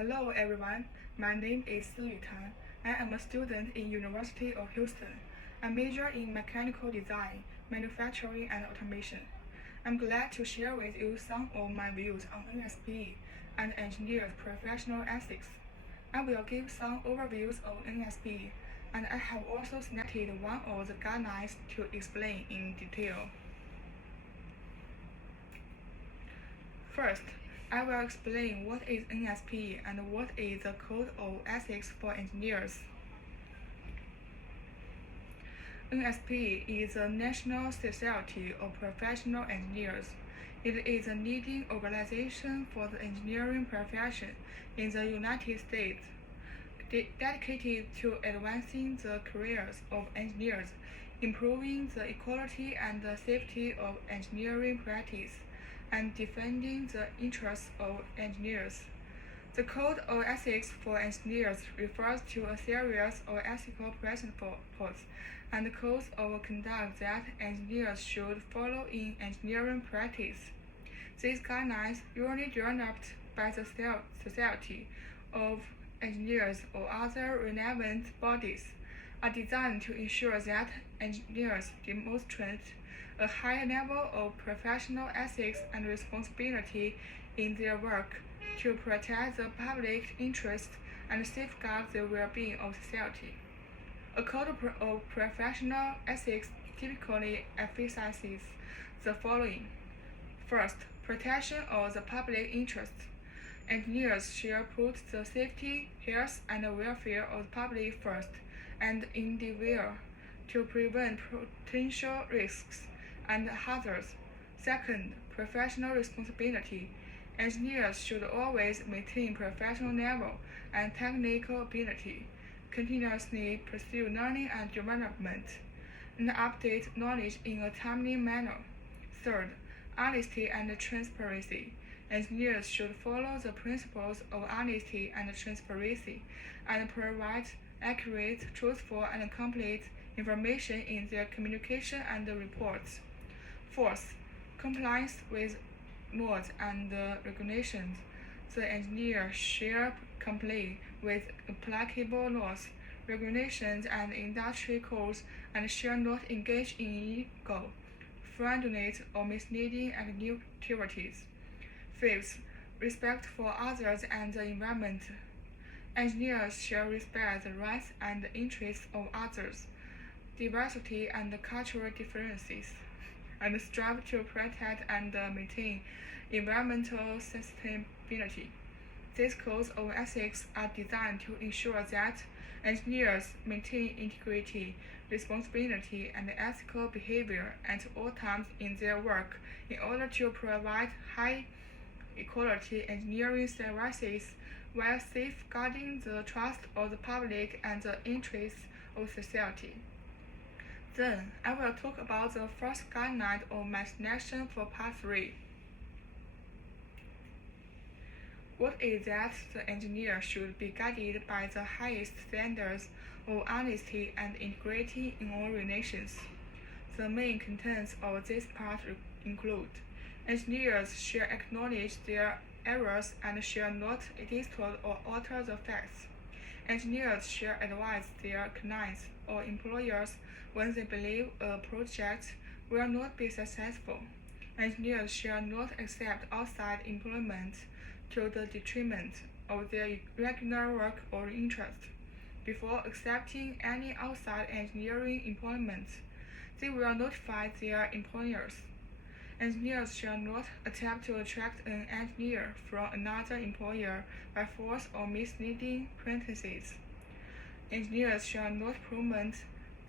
Hello everyone, my name is Siyu Tan. I am a student in University of Houston. I major in mechanical design, manufacturing and automation. I'm glad to share with you some of my views on NSPE and engineers' professional ethics. I will give some overviews of NSPE, and I have also selected one of the guidelines to explain in detail. First, I will explain what is NSPE and what is the Code of Ethics for Engineers. NSPE is the National Society of Professional Engineers. It is a leading organization for the engineering profession in the United States, dedicated to advancing the careers of engineers, improving the equality and the safety of engineering practice, and defending the interests of engineers. The Code of Ethics for Engineers refers to a series of ethical principles and codes of conduct that engineers should follow in engineering practice. These guidelines, usually drawn up by the Society of Engineers or other relevant bodies, are designed to ensure that engineers demonstrate a high level of professional ethics and responsibility in their work to protect the public interest and safeguard the well-being of society. A code of professional ethics typically emphasizes the following. First, protection of the public interest. Engineers shall put the safety, health, and welfare of the public first and endeavor to prevent potential risks and hazards. Second, professional responsibility. Engineers should always maintain professional level and technical ability, continuously pursue learning and development, and update knowledge in a timely manner. Third, honesty and transparency. Engineers should follow the principles of honesty and transparency and provide accurate, truthful, and complete information in their communication and reports. Fourth, compliance with laws and regulations. The engineer shall comply with applicable laws, regulations, and industry codes and shall not engage in illegal, fraudulent, or misleading activities. Fifth, respect for others and the environment. Engineers shall respect the rights and interests of others, diversity and cultural differences, and strive to protect and maintain environmental sustainability. These codes of ethics are designed to ensure that engineers maintain integrity, responsibility, and ethical behavior at all times in their work in order to provide high quality engineering services while safeguarding the trust of the public and the interests of society. Then, I will talk about the first guideline of my selection for Part 3. What is that the engineer should be guided by the highest standards of honesty and integrity in all relations. The main contents of this part include: engineers shall acknowledge their errors and shall not distort or alter the facts. Engineers shall advise their clients or employers when they believe a project will not be successful. Engineers shall not accept outside employment to the detriment of their regular work or interest. Before accepting any outside engineering employment, they will notify their employers. Engineers shall not attempt to attract an engineer from another employer by force or misleading practices. Engineers shall not promote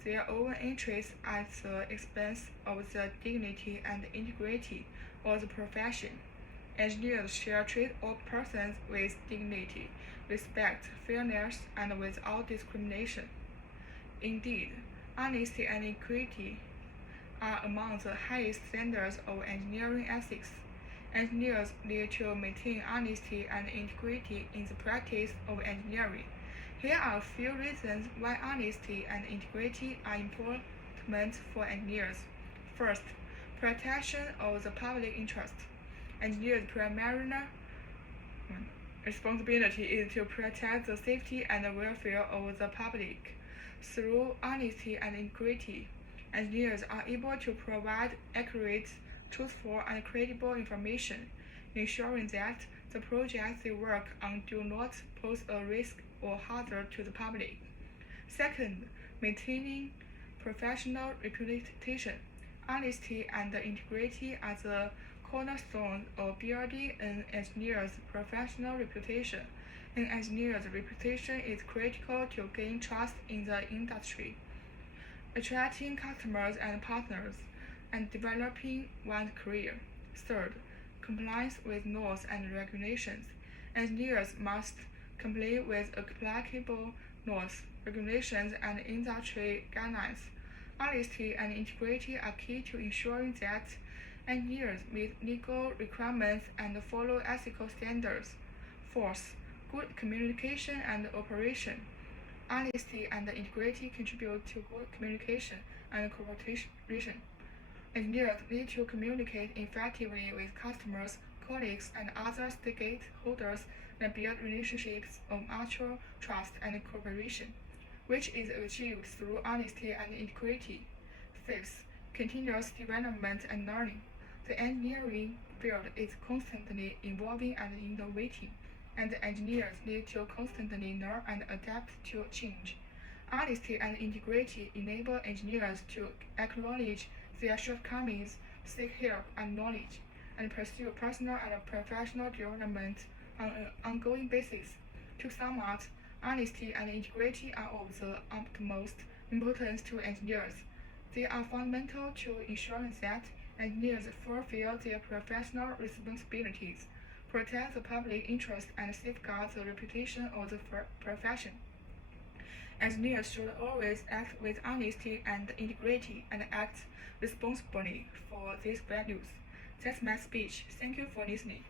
their own interests at the expense of the dignity and integrity of the profession. Engineers shall treat all persons with dignity, respect, fairness, and without discrimination. Indeed, honesty and equity are among the highest standards of engineering ethics. Engineers need to maintain honesty and integrity in the practice of engineering. Here are a few reasons why honesty and integrity are important for engineers. First, protection of the public interest. Engineers primarily responsibility is to protect the safety and welfare of the public. Through honesty and integrity, engineers are able to provide accurate, truthful, and credible information, ensuring that the projects they work on do not pose a risk or hazard to the public. Second, maintaining professional reputation. Honesty and integrity are the cornerstone of building an engineer's professional reputation. An engineer's reputation is critical to gain trust in the industry, attracting customers and partners, and developing one's career. Third, compliance with laws and regulations. Engineers must comply with applicable laws, regulations, and industry guidelines. Honesty and integrity are key to ensuring that engineers meet legal requirements and follow ethical standards. Fourth, good communication and operation. Honesty and integrity contribute to good communication and cooperation. Engineers need to communicate effectively with customers, colleagues, and other stakeholders and build relationships of mutual trust and cooperation, which is achieved through honesty and integrity. Fifth, continuous development and learning. The engineering field is constantly evolving and innovating, and engineers need to constantly learn and adapt to change. Honesty and integrity enable engineers to acknowledge their shortcomings, seek help and knowledge, and pursue personal and professional development on an ongoing basis. To sum up, honesty and integrity are of the utmost importance to engineers. They are fundamental to ensuring that engineers fulfill their professional responsibilities, protect the public interest, and safeguard the reputation of the profession. Engineers should always act with honesty and integrity and act responsibly for these values. That's my speech. Thank you for listening.